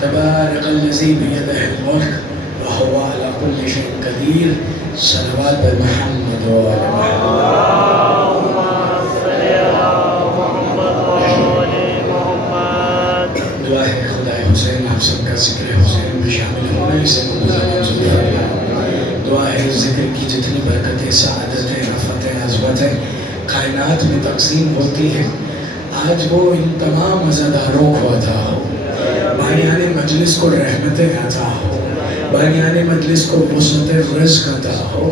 تبارک الذی بیدہ الملک وهو على كل شيء قدیر. صلوات پر محمد و آل محمد. دعا ہے خدائے حسین آپ سب کا ذکر حسین میں شامل ہونے سے منظور فرما. دعا ہے ذکر کی جتنی برکتیں، سعادتیں، رفتیں، عظمتیں کائنات میں تقسیم ہوتی ہے، آج وہ ان تمام عزاداروں کو عطا ہو. بانیان مجلس کو رحمت عطا ہو، بانیان مجلس کو وسعت رزق عطا ہو،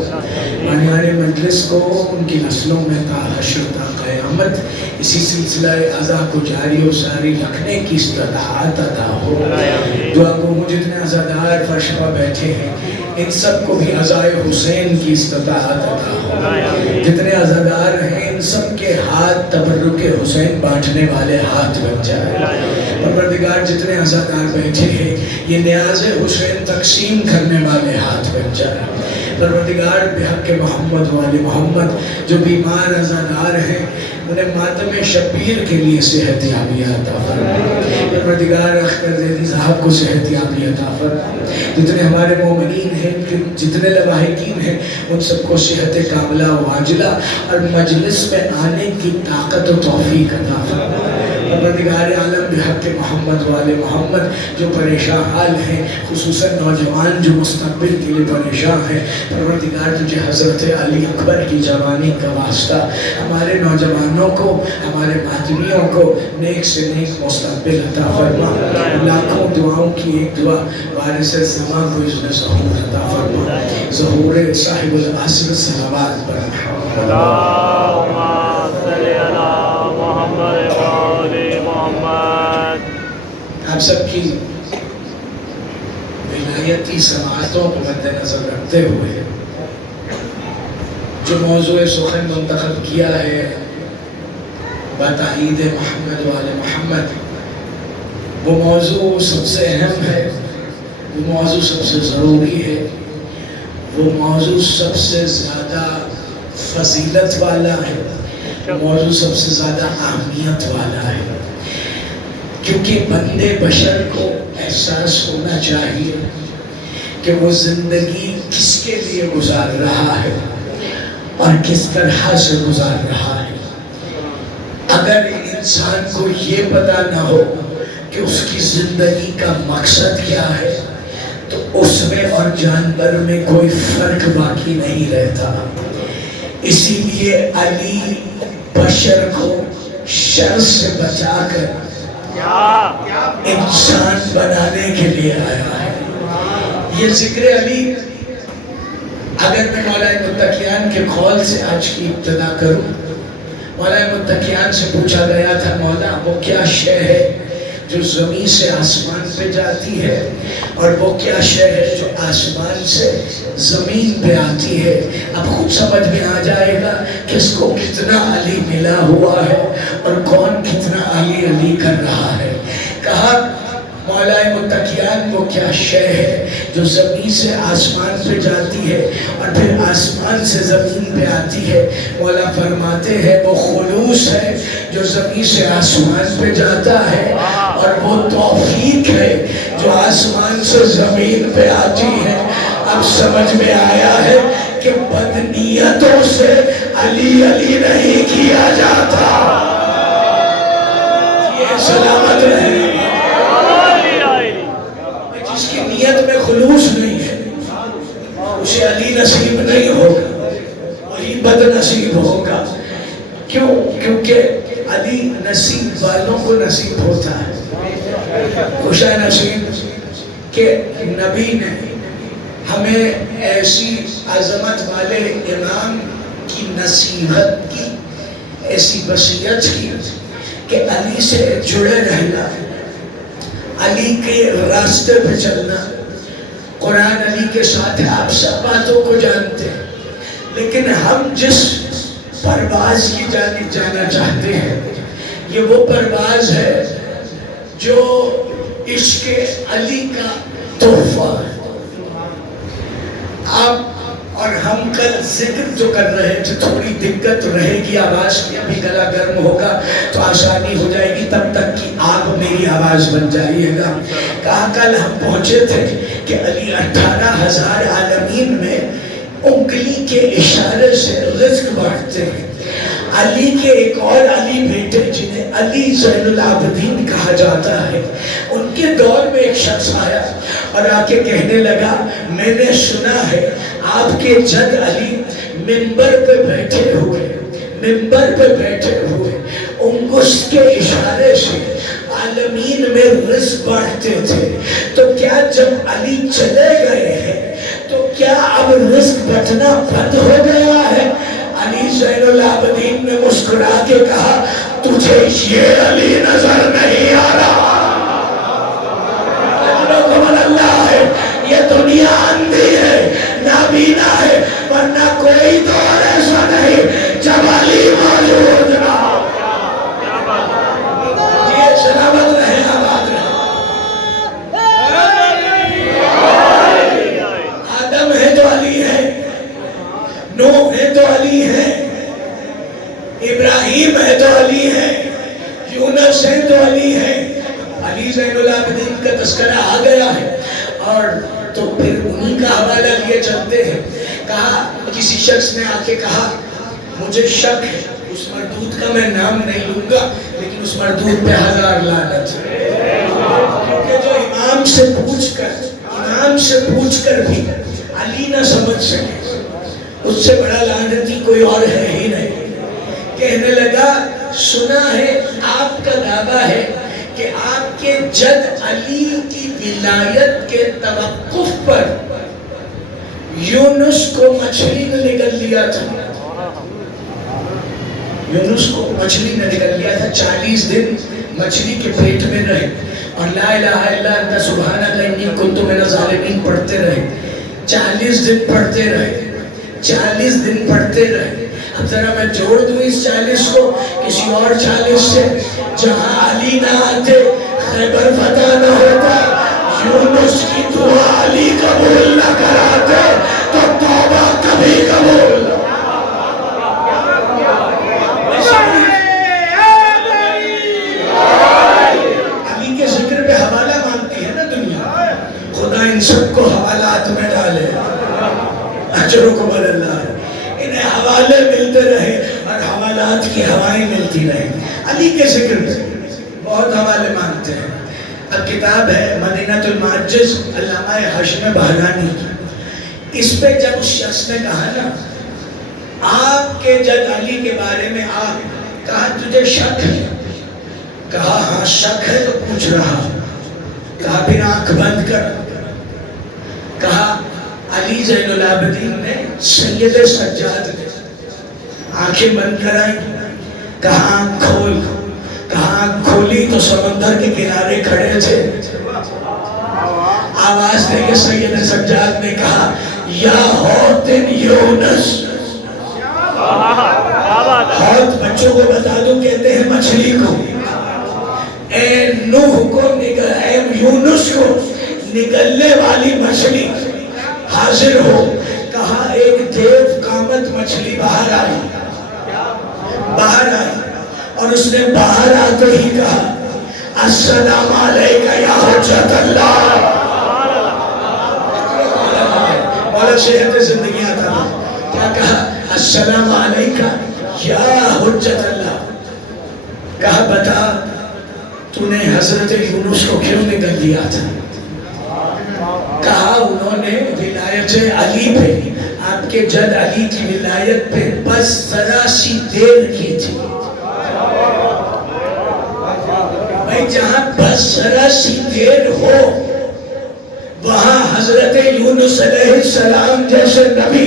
بانیان مجلس کو ان کی نسلوں میں تا حشر تا قیامت اسی سلسلہ عزا کو جاری و ساری رکھنے کی استطاعت عطا ہو. دعا کو جتنے عزادار فرش پر بیٹھے ہیں ان سب کو بھی عزائے حسین کی استطاعت عطا ہو. جتنے عزادار ہیں ان سب کے ہاتھ تبرک حسین بانٹنے والے ہاتھ بن جائے. پروردگار جتنے عزادار بیٹھے ہیں یہ نیاز حسین تقسیم کرنے والے ہاتھ بن جائے. پروردگار بحق محمد والے محمد جو بیمار عزادار ہیں انہیں ماتم شبیر کے لیے صحت یابی عطا فرما. پروردگار اختر زیدی صاحب کو صحت یابی عطا فرما. جتنے ہمارے مومنین ہیں جتنے لواحقین ہیں ان سب کو صحت کاملہ و عاجلہ اور مجلس میں آنے کی طاقت و توفیق عطا فرما. پروردگار عالم بحق محمد والے محمد جو پریشان حال ہیں خصوصاً نوجوان جو مستقبل کے لیے پریشان ہیں، پروردگار تجھے حضرت علی اکبر کی جوانی کا واسطہ ہمارے نوجوانوں کو، ہمارے ماتمیوں کو نیک سے نیک مستقبل عطا فرما. لاکھوں دعاؤں کی ایک دعا وارث زمان کو اذن ظہور عطا فرما. ظہور صاحب العصر صلوات پر محمد. آپ سب کی ولایتی سماعتوں کو مد نظر رکھتے ہوئے جو موضوع سخن منتخب کیا ہے بتائید محمد و آل محمد، وہ موضوع سب سے اہم ہے، وہ موضوع سب سے ضروری ہے، وہ موضوع سب سے زیادہ فضیلت والا ہے، وہ موضوع سب سے زیادہ اہمیت والا ہے. کیونکہ بندے بشر کو احساس ہونا چاہیے کہ وہ زندگی کس کے لیے گزار رہا ہے اور کس طرح سے گزار رہا ہے. اگر انسان کو یہ پتہ نہ ہو کہ اس کی زندگی کا مقصد کیا ہے تو اس میں اور جانور میں کوئی فرق باقی نہیں رہتا. اسی لیے علی بشر کو شر سے بچا کر انسان بنانے کے لیے آیا ہے. یہ ذکر علی اگر میں مولا متقیان کے قول سے آج کی ابتدا کروں، مولا متقیان سے پوچھا گیا تھا مولا وہ کیا شے ہے جو زمین سے آسمان پہ جاتی ہے اور وہ کیا شے ہے جو آسمان سے زمین پہ آتی ہے. اب خود سمجھ میں آ جائے گا کہ اس کو کتنا علی ملا ہوا ہے اور کون کتنا علی علی کر رہا ہے. کہا مولا متقیان وہ کیا شے ہے جو زمین سے آسمان پہ جاتی ہے اور پھر آسمان سے زمین پہ آتی ہے. مولا فرماتے ہیں وہ خلوص ہے جو زمین سے آسمان پہ جاتا ہے اور وہ توفیق ہے جو آسمان سے زمین پہ آتی ہے. اب سمجھ میں آیا ہے کہ بدنیتوں سے علی علی نہیں کیا جاتا. یہ سلامت رہے جس کی نیت میں خلوص نہیں ہے اسے علی نصیب نہیں ہوگا، وہی بد نصیب ہوگا. کیوں؟ کیونکہ علی نصیب والوں کو نصیب ہوتا ہے. خوشا نصیب کہ نبی نے ہمیں ایسی عظمت والے امام کی نصیحت کی، ایسی وصیت کی کہ علی سے جڑے رہنا، علی کے راستے پہ چلنا. قرآن علی کے ساتھ ہے، آپ سب باتوں کو جانتے ہیں، لیکن ہم جس پرواز کی جانب جانا چاہتے ہیں یہ وہ پرواز ہے جو عشق علی کا تحفہ ہے. آپ اور ہم کل ذکر جو کر رہے تھے، تھوڑی دقت رہے گی، آواز کی ابھی گلا گرم ہوگا تو آسانی ہو جائے گی، تب تک کہ آپ میری آواز بن جائیے گا۔ کہا کل ہم پہنچے تھے کہ علی 18,000 عالمین میں انگلی کے اشارے سے رزق بانٹتے ہیں۔ علی کے ایک اور علی بیٹے جنہیں علی زین العابدین کہا جاتا ہے، ان کے دور میں ایک شخص آیا اور آ کے کہنے لگا میں نے سنا ہے آپ کے جد علی منبر پہ بیٹھے ہوئے انگشت کے اشارے سے عالمین میں رزق بانٹتے تھے، تو کیا جب علی چلے گئے ہیں تو کیا اب رزق بانٹنا بند ہو گیا ہے؟ علی زین العابدین نے مسکرا کے کہا تجھے یہ علی نظر نہیں آ رہا، اللہ ہے یہ دنیا اندھی ہے، نابینا ہے، ورنہ کوئی دور ایسا نہیں جب علی موجود رہا۔ یہ سلامت رہے، آباد رہے۔ آدم ہے تو علی ہے، نوح ہے تو علی ہے، ابراہیم ہے تو علی ہے، یونس ہے تو علی ہے۔ علی زین العابدین کا تذکرہ آ گیا ہے اور تو پھر انہی کا حوالہ لیے چلتے ہیں۔ کہا کسی شخص نے آ کے کہا مجھے شک ہے، اس مردود کا میں نام نہیں لوں گا لیکن اس مردود پہ 1000 لعنت ہے، کیونکہ جو امام سے پوچھ کر بھی علی نہ سمجھ سکے، اس سے بڑا لعنتی کوئی اور ہے ہی نہیں۔ کہنے لگا سنا ہے آپ کا دعویٰ ہے کہ آپ کے جد علی کی ولایت کے توقف پر یونس کو مچھلی نے نگل لیا تھا، 40 دن مچھلی کے پیٹ میں رہے اور لا الہ الا انت سبحانک انی کنت من الظالمین پڑھتے رہے، 40 دن پڑھتے رہے۔ اب ذرا میں جوڑ دوں اس 40 کو کسی اور 40 سے، جہاں علی نہ آتے خیبر فتح نہ ہوتا، یونس کی دعا علی قبول نہ کراتے تو توبہ کبھی قبول نہ۔ علی کے ذکر پہ حوالہ مانگتی ہے نا دنیا، خدا ان سب کو حوالات میں ڈالے، اجرکم اللہ، انہیں حوالے ملتے رہے اور حوالات کی ہوائیں ملتی رہے۔ علی کے ذکر پہ بہت حوالے مانگتے ہیں۔ اب کتاب ہے مدینۃ المعجز علامہ ہاشم بہرانی کی، اس پہ جب اس شخص نے کہا نا آپ کے جد علی کے بارے میں آپ کہا تجھے شک ہے، کہا ہاں شک ہے تو پوچھ رہا، کہا پھر آنکھ بند کر، کہا علی زین العابدین نے سید سجاد نے آنکھیں بند کرائی، کہا آنکھ کھول، کہا آنکھ کھولی تو سمندر کے کنارے کھڑے تھے، آواز دے کے سید سجاد نے کہا یا ہوتن یونس، ہوت بچوں کو بتا دو کہتے ہیں مچھلی کو، اے نوح کو اے یونس کو نگلنے والی مچھلی حاضر ہو۔ کہا ایک دیو قامت مچھلی باہر آئی اور اس نے باہر آتے ہی کہا السلام علیکہ یا حجت اللہ، مولا صحت زندگی آتا ہے، کیا کہا السلام علیکہ یا حجت اللہ، کہا بتا تو نے حضرت یونس کو کیوں نکل دیا تھا؟ کہا انہوں نے ولایت علی پہ، آپ کے جد علی کی ولایت پہ بس ذرا سی دیر کی تھی۔ بھائی جہاں بس ذرا سی دیر ہو وہاں حضرت یونس علیہ السلام جیسے نبی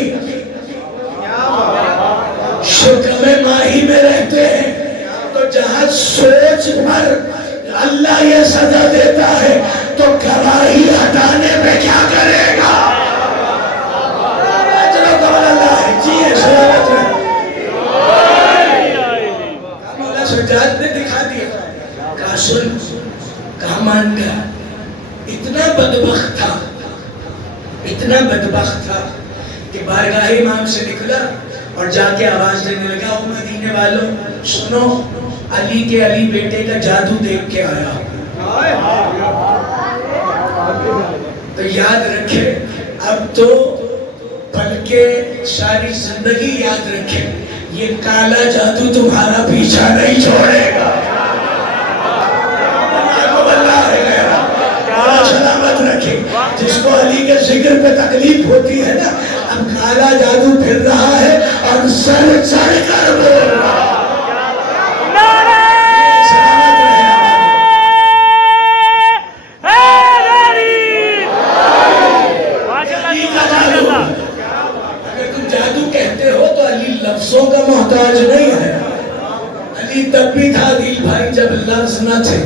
شکم ماہی میں رہتے ہیں، تو جہاں سوچ پر اللہ یہ سزا دیتا ہے تو گواہی ہٹانے پہ کیا کرے گا؟ مولا سجاد نے دکھا دیا، کہا سن، کہا مان گیا، اتنا بدبخت تھا کہ بارگاہ امام سے نکلا اور جا کے آواز دینے لگا، او مدینے والوں سنو، علی کے علی بیٹے کا جادو دیکھ کے آیا۔ تو یاد رکھے، اب تو بلکہ ساری زندگی یاد رکھے، یہ کالا جادو تمہارا پیچھا نہیں چھوڑے گا۔ سلامت رکھے، جس کو علی کے ذکر پہ تکلیف ہوتی ہے نا، اب کالا جادو پھر رہا ہے اور سر چڑھ کر بول رہا ہے۔ لفظوں کا محتاج نہیں ہے، علی تب بھی تھا دل بھائی جب لفظ نہ تھے۔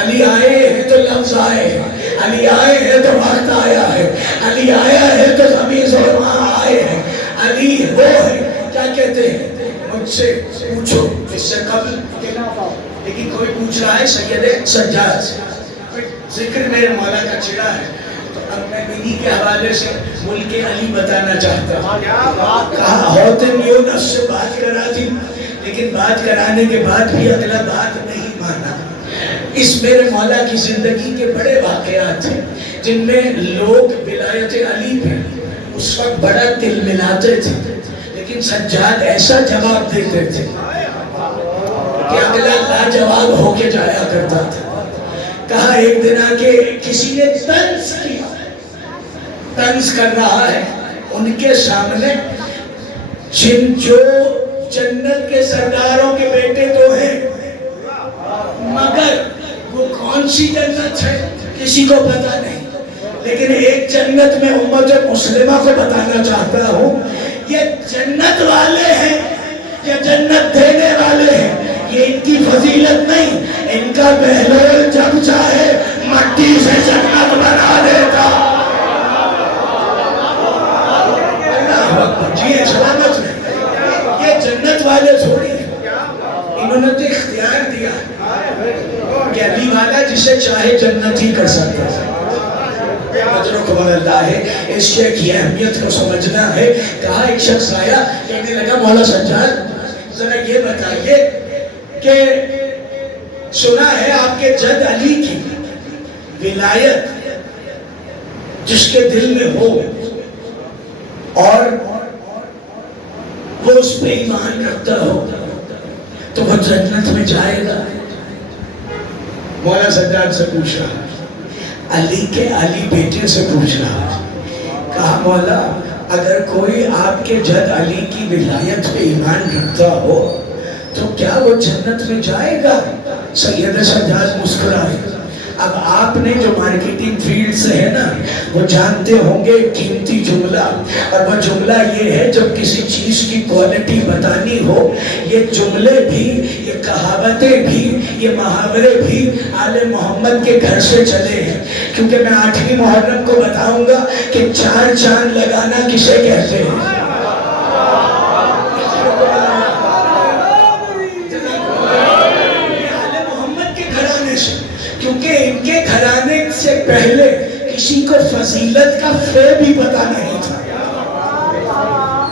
علی آئے ہیں تو لفظ آئے ہیں، علی آئے ہیں تو وقت آیا ہے، علی آیا ہے تو زمین اور وہاں آئے ہیں۔ علی وہ ہے، کیا کہتے ہیں، مجھ سے پوچھو اس سے قبل، لیکن کوئی پوچھ رہا ہے سید سجاد سے، ذکر میرے مولا کا چھڑا ہے، اب میں منی کے حوالے سے ملک علی بتانا چاہتا ہوں۔ کہا ہوتن یونس سے بات کرا دی، لیکن بات کرانے کے بعد بھی اگلا بات نہیں مانا۔ اس میرے مولا کی زندگی کے بڑے واقعات ہیں جن میں لوگ ولایت علی پہ اس وقت بڑا دل ملاتے تھے، لیکن سجاد ایسا جواب دیتے تھے کہ اگلا لاجواب ہو کے جایا کرتا تھا۔ کہا ایک دن آ کے کسی نے طنز کیا، طنز کر رہا ہے ان کے سامنے، جن جو جنت کے سرداروں کے بیٹے تو ہیں، مگر وہ کون سی جنت ہے کسی کو پتا نہیں، لیکن ایک جنت میں امت مسلمہ کو بتانا چاہتا ہوں، یہ جنت والے ہیں، یہ جنت دینے والے ہیں، یہ ان کی فضیلت نہیں، ان کا بہلول جب چاہے مٹی سے جنت بنا دیتا۔ جی سلامت ہے، یہ جنت والے تھوڑی ہیں، انہوں نے تو اختیار دیا کہ علی والا جسے چاہے جنت ہی کر سکتا ہے۔ اجرکم اللہ ہے، اس شے کی اہمیت کو سمجھنا ہے۔ کہا ایک شخص آیا، کہنے لگا مولا سجاد ذرا یہ بتائیے کہ سنا ہے آپ کے جد علی کی ولایت جس کے دل میں ہو اور وہ اس پہ ایمان رکھتا ہو تو وہ جنت میں جائے گا۔ مولا سجاد سے پوچھ رہا، علی کے علی بیٹے سے پوچھ رہا، کہا مولا اگر کوئی آپ کے جد علی کی ولایت پہ ایمان رکھتا ہو تو کیا وہ جنت میں جائے گا؟ سید سجاد مسکرائے۔ اب آپ نے جو مارکیٹنگ فیلڈ سے ہے نا، وہ جانتے ہوں گے قیمتی جملہ، اور وہ جملہ یہ ہے جب کسی چیز کی کوالٹی بتانی ہو، یہ جملے بھی، یہ کہاوتیں بھی، یہ محاورے بھی آل محمد کے گھر سے چلے ہیں، کیونکہ میں 8ویں محرم کو بتاؤں گا کہ 4 چاند لگانا کسے کہتے ہیں۔ کیونکہ ان کے گھرانے سے پہلے کسی کو فضیلت کا فے بھی پتا نہیں تھا،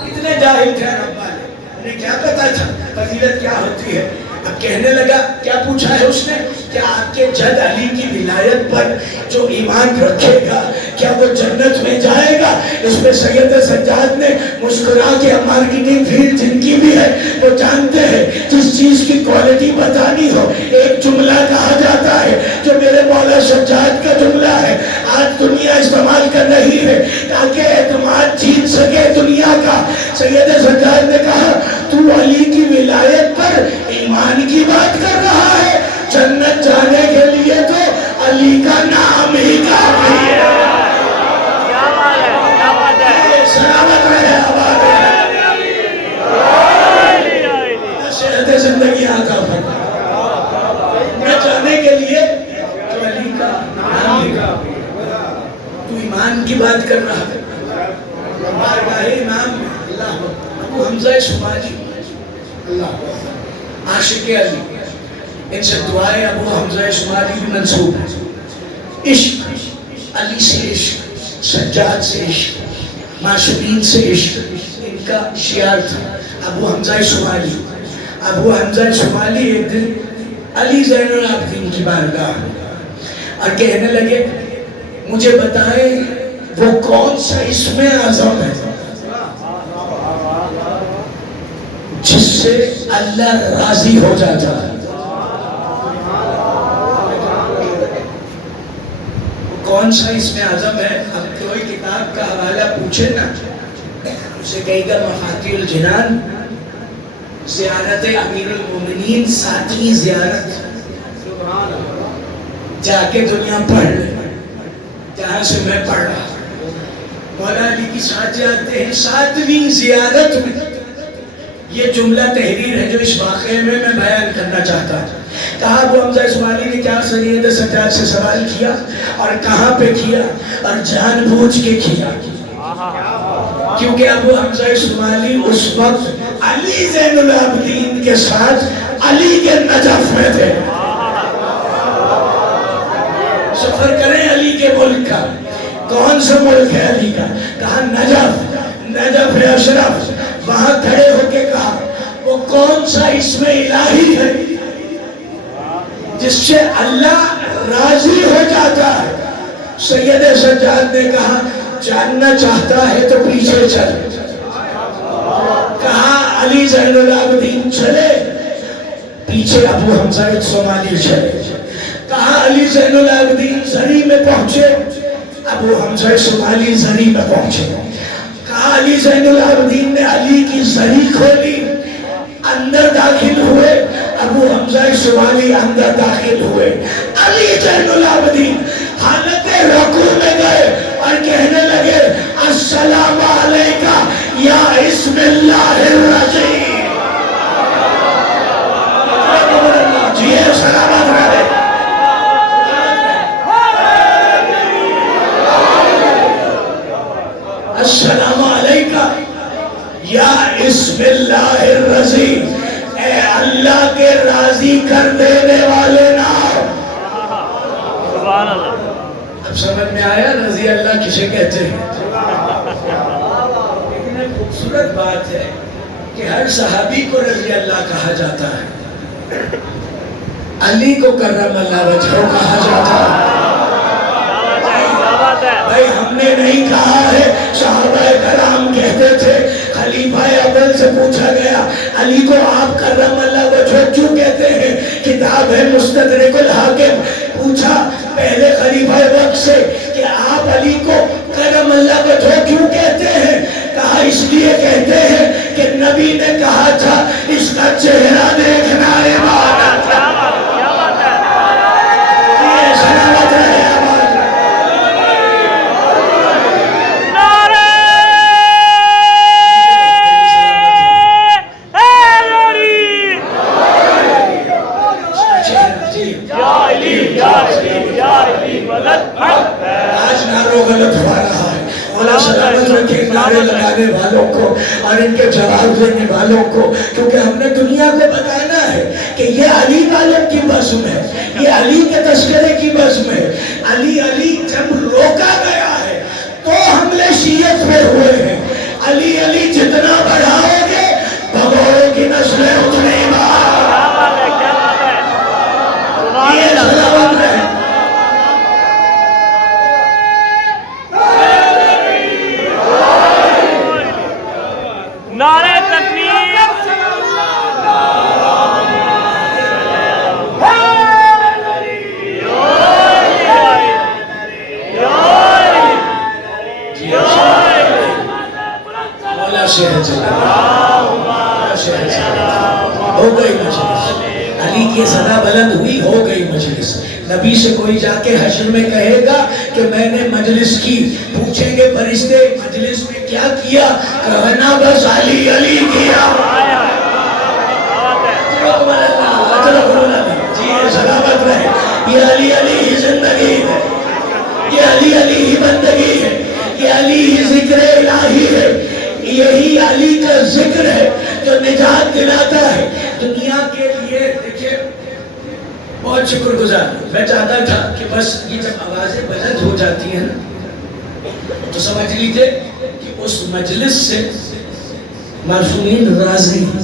اتنے جاہل تھے عرب والے، انہیں کیا پتا تھا فضیلت کیا ہوتی ہے۔ اب کہنے لگا، کیا پوچھا ہے اس نے کہ آپ کے جد علی کی ولایت پر جو ایمان رکھے گا کیا وہ جنت میں جائے گا؟ اس پہ سید سجاد نے مسکرا کے، مارکیٹنگ فیلڈ جن کی بھی ہے وہ جانتے ہیں، جس چیز کی کوالٹی بتانی ہو ایک جملہ کہا جاتا ہے جو میرے مولا سجاد کا جملہ ہے، آج دنیا استعمال کر رہی ہے تاکہ اعتماد جیت سکے دنیا کا۔ سید سجاد نے کہا تو علی کی ولایت پر ایمان کی بات کر رہا ہے، جنت جانے کے لیے تو علی کا نام ہی کافی ہے۔ سلامت رہے، آباد رہے، صحت زندگی آتا ہے نہ جانے کے لیے تو علی کا نام ہی کافی ہے۔ تو ایمان کی بات کر رہا ہے، بارگاہ امام میں اللہ ابو حمزہ شمالی، اللہ عاشق علی، ان سے دعائیں ابو حمزہ شمالی بھی منسوب ہے۔ عشق، علی سے عشق، سجاد سے عشق, معشوقین سے عشق, ان کا شعار تھا. ابو حمزہ شمالی, ابو حمزہ شمالی ایک دن علی زین العابدین کی بارگاہ اور کہنے لگے مجھے بتائیں وہ کون سا اسم اعظم ہے جس سے اللہ راضی ہو جاتا ہے. کون سا اسم اعظم ہے؟ اب کوئی کتاب کا حوالہ پوچھے نا, اسے کہے گا مفاتیح الجنان, زیارت امیر المومنین, 7ویں زیارت. جا کے دنیا پڑھ لے جہاں سے میں پڑھ رہا. مولا علی کی ساتھ جاتے ہیں 7ویں زیارت میں. یہ جملہ تحریر ہے جو اس واقعے میں بیان کرنا چاہتا ہوں. کہا ابو حمزہ اسماعیلی نے کیا سید سجاد سے سوال کیا اور کہاں پہ کیا اور جان بوجھ کے کیا, کیونکہ ابو حمزہ اسماعیلی اس وقت علی زین العابدین کے ساتھ علی کے نجف میں تھے. سفر کریں علی کے ملک کا, کون سا ملک ہے علی کا؟ کہا نجف, نجف اشرف. وہاں کھڑے ہو کے کہا وہ کون سا اسم الہی ہے جس سے اللہ راضی ہو جاتا ہے؟ سید سجاد نے کہا جاننا چاہتا ہے تو پیچھے چل. کہا علی زین العابدین چلے, پیچھے ابو حمزہ شمالی چلے. کہا علی زین العابدین زری میں پہنچے, ابو حمزہ شمالی زری میں پہنچے. کہا علی زین العابدین نے علی کی زری کھولی, اندر داخل ہوئے, ابو حمزہ شمالی اندر داخل ہوئے. علی زین العابدین حالت رکوع میں گئے اور کہنے لگے السلام علیکہ یا اسم اللہ الرجیم. جی سلامت رہے. السلام علیکہ یا اسم اللہ الرضی, اے اللہ کے راضی کر دینے والے نام. سبحان اللہ. اب سمجھ میں آیا رضی اللہ کسے کہتے ہیں؟ لیکن ایک خوبصورت بات ہے کہ ہر صحابی کو رضی اللہ کہا جاتا ہے, علی کو کرم اللہ وجہہ کہا جاتا ہے. بھائی ہم نے نہیں کہا ہے, صحابہ کرام کہتے تھے. خلیفہ اول سے پوچھا گیا علی کو آپ کرم اللہ وجہہ کیوں کہتے ہیں؟ کتاب ہے مستدرک الحاکم. پوچھا پہلے خلیفہ وقت سے کہ آپ علی کو کرم اللہ وجہہ کیوں کہتے ہیں؟ کہا اس لیے کہتے ہیں کہ نبی نے کہا تھا اس کا چہرہ دیکھنا عبادت ہے. یہ سلامت رہے. آج نعروں غلط ہوا رہا ہے. مولا سلامت رکھے نعرے لگانے والوں کو اور ان کے جواب دینے والوں کو, کیونکہ ہم نے دنیا کو بتانا ہے کہ یہ علی والوں کی بزم ہے, یہ علی کے تذکرے کی بزم ہے. علی علی جب روکا گیا ہے تو حملے شیعت پہ ہوئے ہیں. علی علی جتنا بڑھاؤ گے بھگوڑوں کی نسلیں اتنے باہر. یہ سلامت رہے. نعرہ تکبیر. ہو گئی مجلس, علی کی صدا بلند ہوئی, ہو گئی مجلس. نبی سے کوئی جا کے حشر میں کہے گا کہ میں نے مجلس کی, پوچھیں گے فرشتے مجلس میں کیا کیا؟ کہنا بس علی علی کیا. جی سلامت رہے. یہ علی علی ہی زندگی ہے, یہ علی علی ہی بندگی ہے, یہ علی ہی ذکر الہی ہے. یہی علی کا ذکر ہے جو نجات دلاتا ہے دنیا کے لیے. دیکھیں بہت شکر گزار, میں چاہتا تھا کہ بس یہ جب آوازیں بلند ہو جاتی ہیں نا تو سمجھ لیجئے کہ اس مجلس سے معصومین راضی ہیں.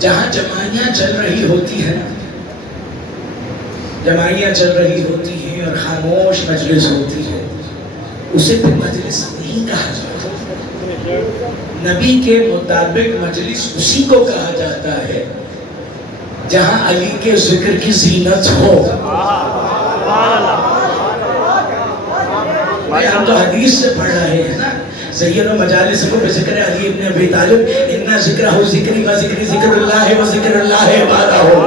جہاں جماعیاں چل رہی ہوتی ہیں اور خاموش مجلس ہوتی ہے، اسے پھر مجلس نہیں کہا جاتا. نبی کے مطابق مجلس اسی کو کہا جاتا ہے جہاں علی کے ذکر کی زینت ہو. ہم تو حدیث سے پڑھ رہے ہیں نا، زین مجالسکم بذکر علی ابن ابی طالب ان ذکرہ ذکری و ذکری ذکر اللہ و ذکر اللہ عبادہ ہو.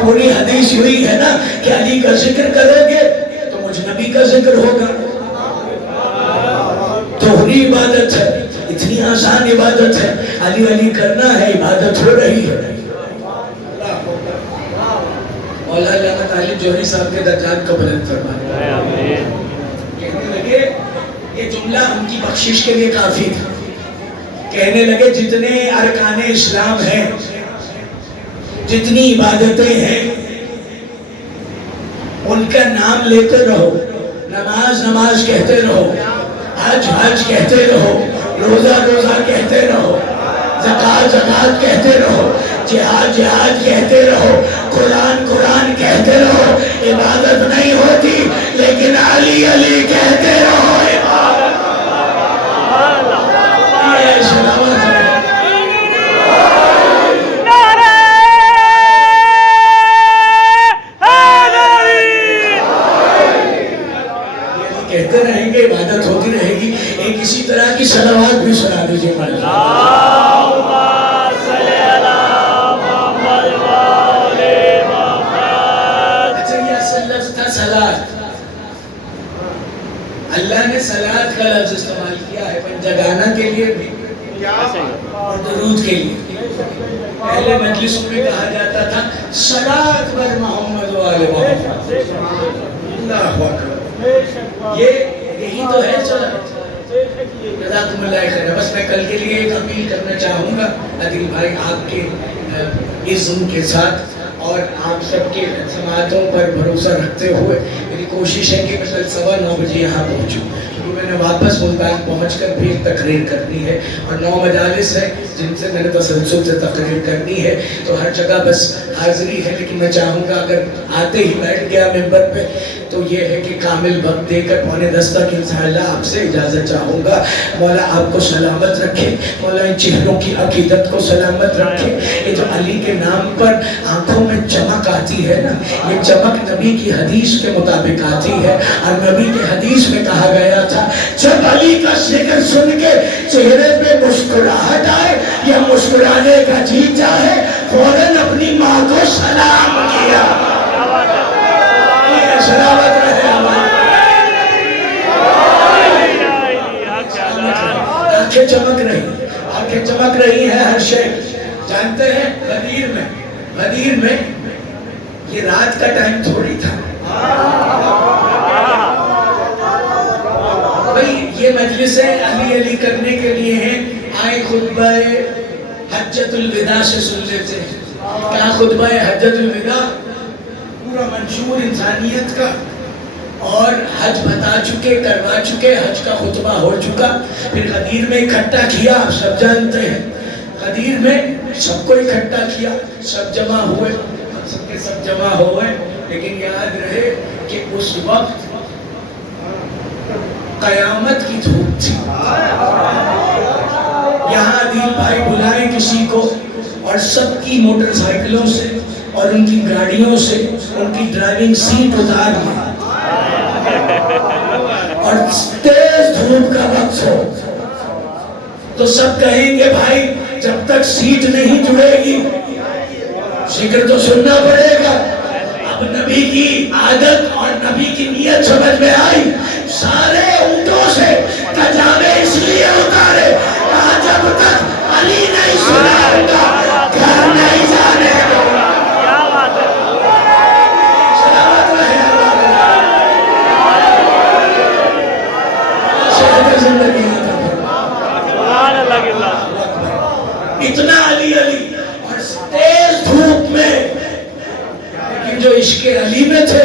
پوری حدیث ہوئی ہے نا کہ علی کا ذکر کرو گے تو مجھ نبی کا ذکر ہوگا. توہری عبادت ہے، اتنی آسان عبادت ہے، علی علی کرنا ہے، عبادت ہو رہی ہے. مولا علامہ طالب جوہری صاحب کے درجات کو بلند فرمائے. کہنے لگے یہ جملہ ان کی بخشش کے لیے کافی تھا. کہنے لگے جتنے ارکان اسلام ہیں، جتنی عبادتیں ہیں، ان کا نام لیتے رہو. نماز نماز کہتے رہو، حج حج کہتے رہو، روزہ روزہ کہتے رہو، زکوٰۃ زکوٰۃ کہتے رہو، جہاد جہاد کہتے رہو، قرآن قرآن کہتے رہو. عبادت نہیں ہوتی لیکن علی علی کہتے رہو. یہ سلامت ہے. کہتے رہیں گے، عبادت ہوتی رہے گی. ایک اسی طرح کی صلوات بھی سنا دیجیے. اللہ نے صلاۃ کا لفظ استعمال کیا ہے پنجگانہ کے لیے بھی اور درود کے لیے. پہلے مجلسوں میں کہا جاتا تھا صلاۃ بر محمد و آل محمد. اللہ اکبر. یہی تو ہے صلاۃ. جزاکم اللہ خیر. بس میں کل کے لیے ایک اپیل کرنا چاہوں گا عادل بھائی، آپ کے اذن کے ساتھ اور آپ سب کے سماعتوں پر بھروسہ رکھتے ہوئے میری کوشش ہے کہ میں کل 9:15 بجے یہاں پہنچوں، کیونکہ میں نے واپس ملتان پہنچ کر بھی ایک تقریر کرنی ہے اور 9 مجالس ہیں جن سے میں نے تسلسل سے تقریر کرنی ہے. تو ہر جگہ بس حاضری ہے، لیکن میں چاہوں گا اگر آتے ہی بیٹھ گیا ممبر پہ تو یہ ہے کہ کامل وقت دے کر 9:45 تک انشاءاللہ آپ سے اجازت چاہوں گا. مولا آپ کو سلامت رکھے، مولا ان چہروں کی عقیدت کو سلامت رکھے. یہ جو علی کے نام پر آنکھوں میں چمک آتی ہے نا، یہ چمک نبی کی حدیث کے مطابق آتی ہے. اور نبی کے حدیث میں کہا گیا تھا جب علی کا ذکر سن کے چہرے پہ مسکراہٹ آئے یا مسکرانے کا جی چاہے، فوراً اپنی ماں کو سلام کیا. سلامت رہے آنکھیں چمک رہی، آنکھیں چمک رہی ہیں. ہر شے جانتے ہیں غدیر میں یہ رات کا ٹائم تھوڑی تھا بھائی. یہ مجلسیں علی علی کرنے کے لیے ہیں. آئے خطبہ حجت الوداع سے سن لیتے ہیں. کیا خطبہ حجت الوداع پورا منشور انسانیت کا، اور حج بتا چکے، کروا چکے، حج کا خطبہ ہو چکا. پھر غدیر میں اکٹھا کیا، آپ سب جانتے ہیں. غدیر میں سب کو اکٹھا کیا، سب جمع ہوئے، ہم سب کے سب جمع ہوئے. لیکن یاد رہے کہ اس وقت قیامت کی دھوپ تھی. یہاں عادل بھائی بلائیں کسی کو اور سب کی موٹر سائیکلوں سے اور ان کی گاڑیوں سے ان کی ڈرائیونگ سیٹ اتار دیں اور تیز دھوپ کا وقت ہو تو سب کہیں گے بھائی جب تک سیٹ نہیں جڑے گی ذکر تو سننا پڑے گا. اب نبی کی عادت اور نبی کی نیت سمجھ میں آئی. سارے اونٹوں سے کجاوے اس لیے اتارے کہا جب تک علی نہیں سنائے گا گھر نہیں جانے گا. سلامت رہے شہد زندگی اتنا علی علی اور تیز دھوپ میں، لیکن جو عشق علی میں تھے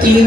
3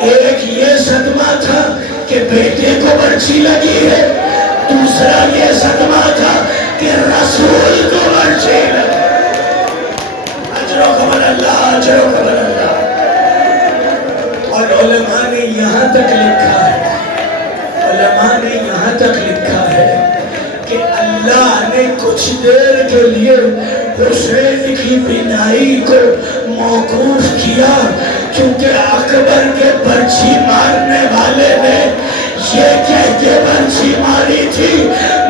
ایک یہ صدمہ تھا کہ بیٹے کو برچھی لگی ہے، دوسرا یہ صدمہ تھا کہ رسول کو برچھی لگی۔ اجر و قبر اللہ، اجر و قبر اللہ۔ اور علماء نے یہاں تک لکھا ہے، علماء نے یہاں تک لکھا ہے کہ اللہ نے کچھ دیر کے لیے حسین کی بینائی کو موقوف کیا، کیونکہ اکبر کے برچھی مارنے والے نے یہ کہہ کے برچھی ماری تھی،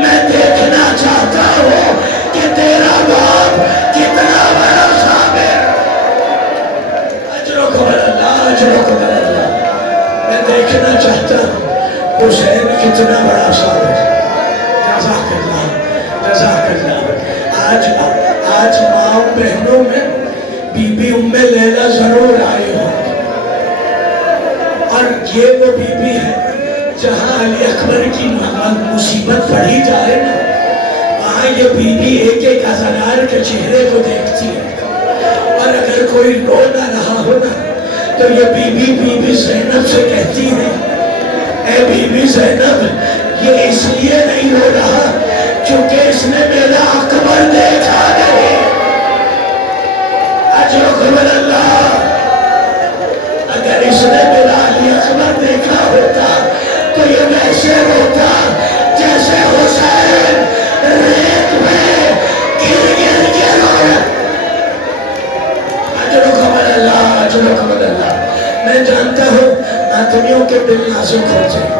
میں دیکھنا چاہتا ہوں کہ تیرا باپ کتنا بڑا صابر۔ اجر و قبر اللہ، اجر و قبر اللہ۔ میں دیکھنا چاہتا ہوں حسین کتنا بڑا صابر۔ جزاک اللہ، جزاک اللہ۔ آج ماں بہنوں میں بی بی ام لیلہ ضرور آئی ہو، اور یہ وہ بی بی ہے جہاں علی اکبر کی مصیبت پڑھی جائے نا، وہاں یہ بی بی ایک ایک ازرار کے چہرے کو دیکھتی ہے، اور اگر کوئی رو نہ رہا ہو نا تو یہ بی بی زینب سے کہتی ہے، اے بی بی زینب، یہ اس لیے نہیں رو رہا کیونکہ اس نے میرا اکبر دیکھا نہیں۔ اجر و قبر اللہ۔ اگر اس نے میرا علی اکبر دیکھا ہوتا تو یہ ویسے روتا جیسے حسین ریت میں گر گر کے رویا۔ اجر و قبر اللہ، اجر و قبر اللہ۔ میں جانتا ہوں آدمیوں کے دل نازک ہو جائے،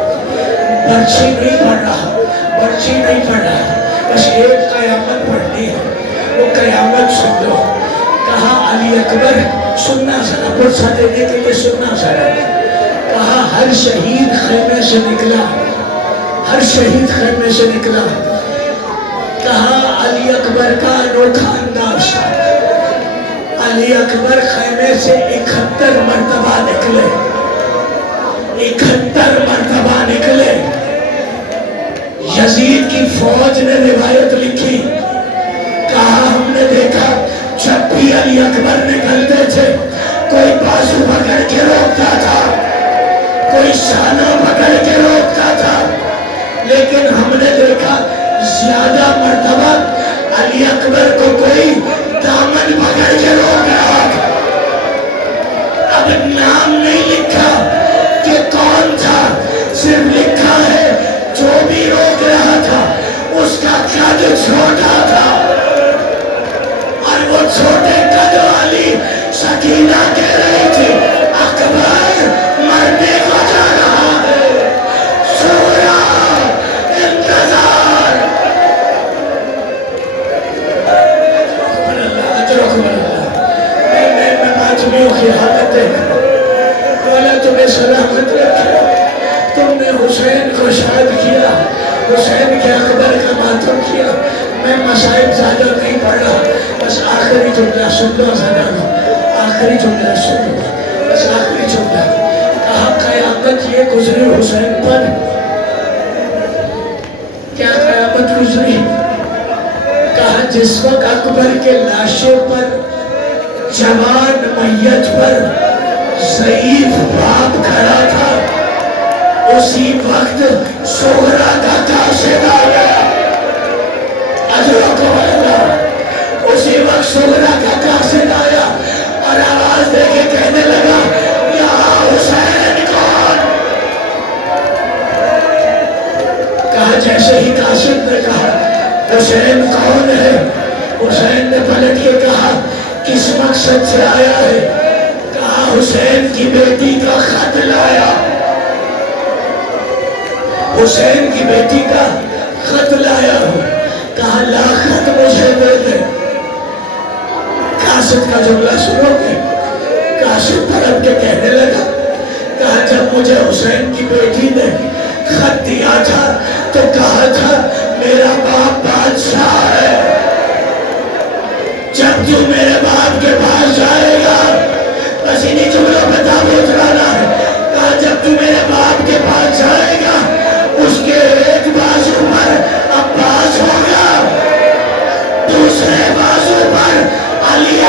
برچھی نہیں پڑھ رہا، برچھی نہیں پڑھ رہا، بس ایک قیامت پڑھنی ہے، وہ قیامت سن لو۔ کہا علی اکبر، سننا ذرا، پرسہ دینے کے لیے سننا ذرا۔ کہا ہر شہید خیمے سے نکلا، ہر شہید خیمے سے نکلا۔ کہا علی اکبر کا انوکھا انداز تھا، علی اکبر خیمے سے 71 مرتبہ نکلے، 71 مرتبہ نکلے۔ یزید کی فوج نے روایت لکھی، کہا ہم نے دیکھا جب بھی علی اکبر نکلتے تھے کوئی بازو پکڑ کے روکتا تھا، کوئی شانہ پکڑ کے روکتا تھا، لیکن ہم نے دیکھا زیادہ مرتبہ علی اکبر کو کوئی دامن پکڑ کے روک رہا تھا۔ اب نام نہیں لکھا کہ کون تھا، صرف لکھا ہے جو بھی روک رہا تھا اس کا قد چھوٹا تھا، اور وہ چھوٹے قد والی سکینہ کہہ رہی تھی اکبر مرنے کو جا رہا ہے، سورا انتظار۔ اجر و قبر اللہ۔ میں ماتمیوں کی حالت دیکھ رہا ہوں، مولا تمہیں سلامت رکھے۔ تم نے حسین کو شاد کیا، حسین کے اکبر کا ماتم کیا۔ میں مسائل زیادہ نہیں پڑھ رہا، بس آخری جملہ سن دو ذرا، آخری جملہ سن دو، بس آخری جملہ۔ کہا قیامت یہ گزری حسین پر، کیا قیامت گزری؟ کہا جس وقت اکبر کے لاشے پر، جوان میت پر ضعیف باپ کھڑا تھا، اسی وقت سغرا کا قاصد آیا۔ اجر و قبر اللہ۔ اسی وقت سغرا کا قاصد آیا اور آواز دے کے کہنے لگا یا حسین کون؟ کہا جیسے ہی قاصد نے کہا حسین کون ہے، حسین نے پلٹ کے کہا کس مقصد سے آیا ہے؟ کہا حسین کی بیٹی کا خط لایا، حسین کی بیٹی کا خط لایا ہوں۔ کہا لا خط مجھے دے دے۔ قاصد کا جملہ سنو گے؟ قاصد طرف کے کہنے لگا، کہا جب مجھے حسین کی بیٹی نے خط دیا تھا تو کہا تھا میرا باپ بادشاہ ہے، جب تو میرے باپ کے پاس جائے گا، بس انہی جملوں پہ تابوت لانا ہے۔ کہا جب تو میرے باپ کے پاس جائے گا اس کے ایک بازو پر عباس ہوگا، دوسرے بازو پر علی